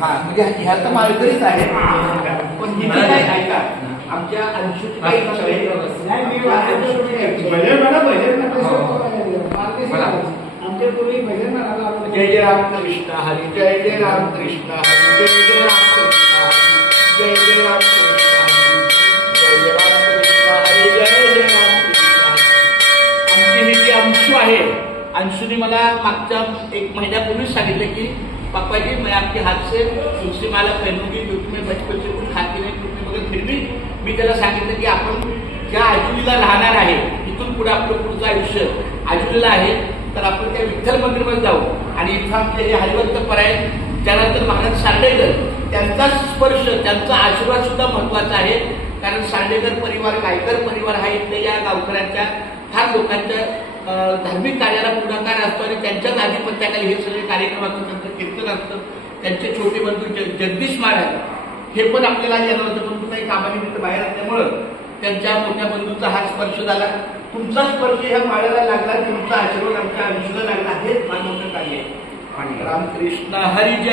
म्हणजे ह्या तर माळकरीच आहे, पण हिने काय ऐका आमच्या आमच्या पूर्वी भजन म्हणाला, जय जय रामकृष्ण हरी, जय जय रामकृष्ण हरी, जय जय रामकृष्ण हरी, जय जय रामकृष्ण हरी, जय जय रामकृष्ण हरी, जय जय रामकृष्ण हरी. आमची ही जी अंशू आहे, अंशूने मला मागच्या 1 महिन्यापूर्वीच सांगितलं की पापाजी मैं आपके हाथ से तुलसी माला पहनूंगी, क्योंकि मैं बचपन से कुछ खाती नाही, कुठली वगैरे फिरली. मी त्याला सांगितलं की आपण ज्या आजुलीला राहणार आहे, इथून पुढे आपलं पुढचं आयुष्य आजुलीला आहे, तर आपण त्या विठ्ठल मंदिरमध्ये जाऊ. आणि इथं आमचे हे हरिभक्त पराय त्यानंतर महाराज सांडेकर, त्यांचा स्पर्श, त्यांचा आशीर्वाद सुद्धा महत्वाचा आहे. कारण सांडेकर परिवार, गायकर परिवार हा इथल्या या गावकऱ्यांच्या फार लोकांच्या धार्मिक कार्याला पुढाकार असतो आणि त्यांच्याच आधिपत्याखाली हे सगळे कार्यक्रम असतात, त्यांचं कीर्तन असतं. त्यांचे छोटे बंधू जगदीश महाराज हे पण आपल्याला येणार होतं, पण काही कामानिमित्त बाहेर असल्यामुळं त्यांच्या मोठ्या बंधूचा हा स्पर्श झाला. तुमचा स्पर्श ह्या माळ्याला लागला, तुमचा आशीर्वाद आमच्या आयुष्याला लागला, हेच फार मोठं कार्य आहे. रामकृष्ण हरी जय.